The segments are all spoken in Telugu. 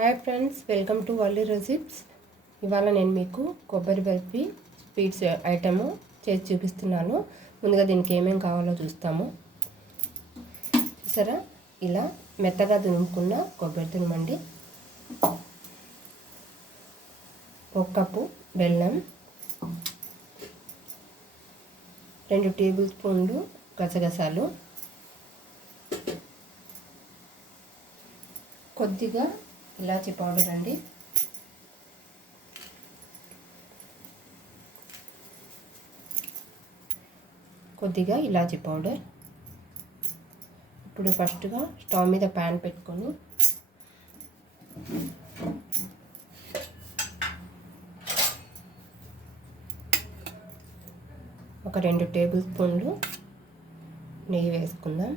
Hi friends, welcome to world recipes. ఇవాళ నేను మీకు కొబ్బరి బర్ఫీ స్వీట్స్ ఐటెము చేసి చూపిస్తున్నాను. ముందుగా దీనికి ఏమేమి కావాలో చూస్తాము. చూసారా, ఇలా మెత్తగా తురుముకున్న కొబ్బరి తురుమండి, 1 కప్పు బెల్లం, 2 టేబుల్ స్పూన్లు గసగసాలు, కొద్దిగా ఇలాచీ పౌడర్ అండి, కొద్దిగా ఇలాచీ పౌడర్. ఇప్పుడు ఫస్ట్గా స్టవ్ మీద ప్యాన్ పెట్టుకొని ఒక 2 టేబుల్ స్పూన్లు నెయ్యి వేసుకుందాం.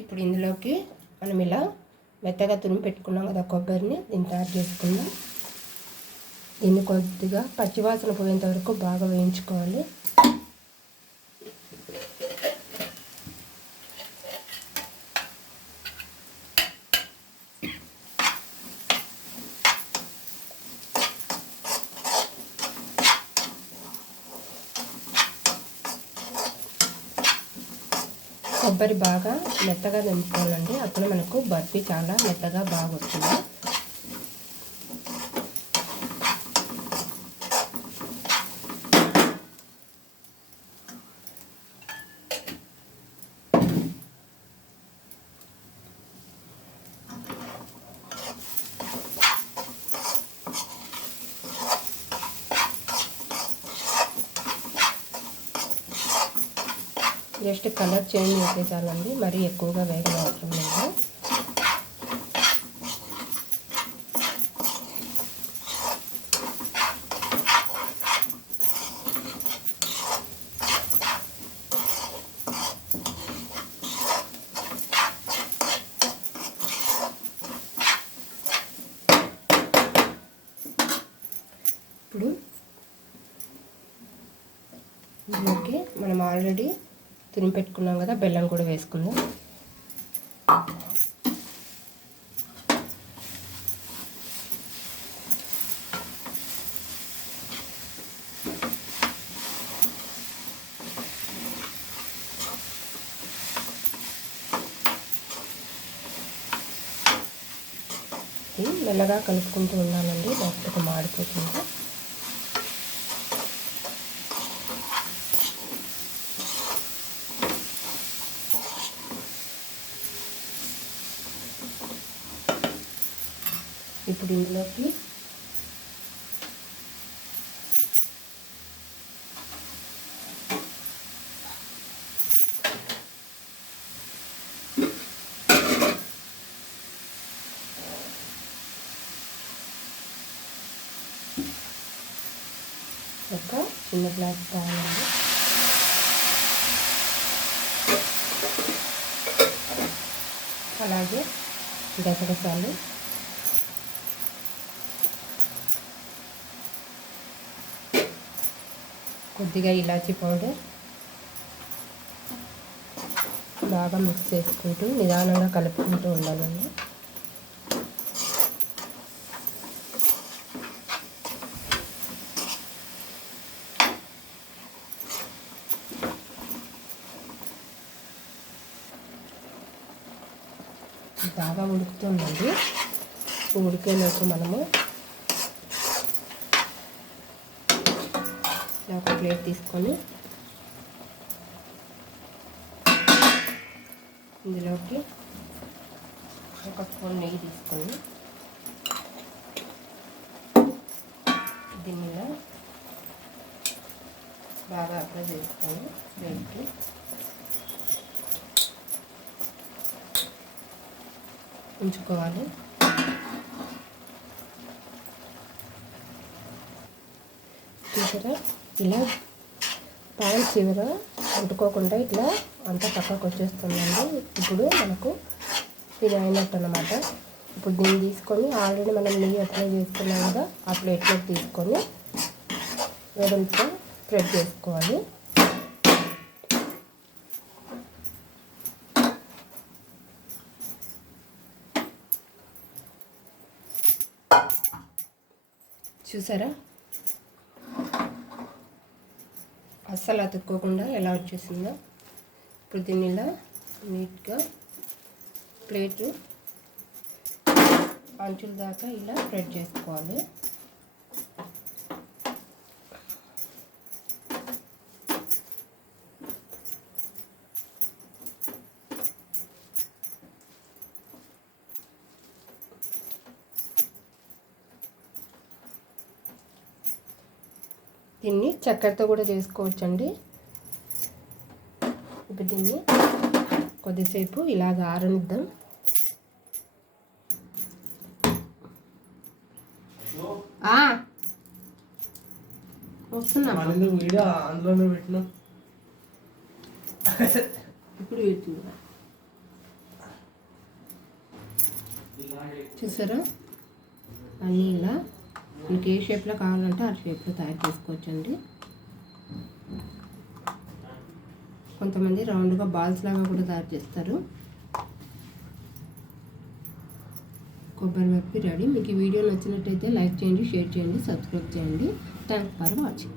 ఇప్పుడు ఇందులోకి మనం ఇలా మెత్తగా తురిమి పెట్టుకున్నాం కదా కొబ్బరిని, దీన్ని యాడ్ చేసుకుందాం. దీన్ని కొద్దిగా పచ్చివాసన పోయేంత వరకు బాగా వేయించుకోవాలి. కొబ్బరి బాగా మెత్తగా దింపుకోవాలండి, అప్పుడు మనకు బర్ఫీ చాలా మెత్తగా బాగా వస్తుంది. జస్ట్ కలర్ చేంజ్ చేసేసానండి, మరీ ఎక్కువగా వేగన అవసరం లేదు. ఇప్పుడు ఇందులోకి మనం ఆల్రెడీ తురిమి పెట్టుకున్నాం కదా బెల్లం కూడా వేసుకుందాం. మెల్లగా కలుపుకుంటూ ఉండాలండి, లేకపోతే మాడిపోతుంది. ఇప్పుడు ఇందులోకి ఒక చిన్న గ్లాస్ పాలండి, అలాగే గసగసాలు, కొద్దిగా ఇలాచీ పౌడర్ బాగా మిక్స్ చేసుకుంటూ నిదానంగా కలుపుకుంటూ ఉండాలండి. బాగా ఉడుకుతుందండి. ఉడికేలోపు మనము ఒక ప్లేట్ తీసుకొని ఇందులోకి 1 స్పూన్ నెయ్యి తీసుకొని దీన్ని బాగా అప్లై చేసుకొని ప్లేట్కి ఉంచుకోవాలి. చూసారా, ఇలా పాన్ చివర అంటుకోకుండా ఇట్లా అంతా పక్కకు వచ్చేస్తుందండి. ఇప్పుడు మనకు ఇది అయినట్టు అన్నమాట. ఇప్పుడు దీన్ని తీసుకొని ఆల్రెడీ మనం నెయ్యి అప్లై చేసుకున్నాం కదా, ఆ ప్లేట్లోకి తీసుకొని వెడల్పుగా స్ప్రెడ్ చేసుకోవాలి. చూసారా అస్సలు అతుక్కోకుండా ఎలా వచ్చేసిందో. ఇప్పుడు దీన్ని ఇలా నీట్గా ప్లేటు అంచుల దాకా ఇలా స్ప్రెడ్ చేసుకోవాలి. దీన్ని చక్కెరతో కూడా చేసుకోవచ్చండి. ఇప్పుడు దీన్ని కొద్దిసేపు ఇలాగ ఆరనిద్దాం. వస్తున్నా వీడియో అందులోనే పెట్టినా ఇప్పుడు పెట్టిందా చూసారా? అన్నీ ఇలా మీకు ఏ షేప్లో కావాలంటే ఆ షేప్లో తయారు చేసుకోవచ్చండి. కొంతమంది రౌండ్గా బాల్స్ లాగా కూడా తయారు చేస్తారు. కొబ్బరి బర్ఫీ రెడీ. మీకు ఈ వీడియో నచ్చినట్టయితే లైక్ చేయండి, షేర్ చేయండి, సబ్స్క్రైబ్ చేయండి. Thanks for watching.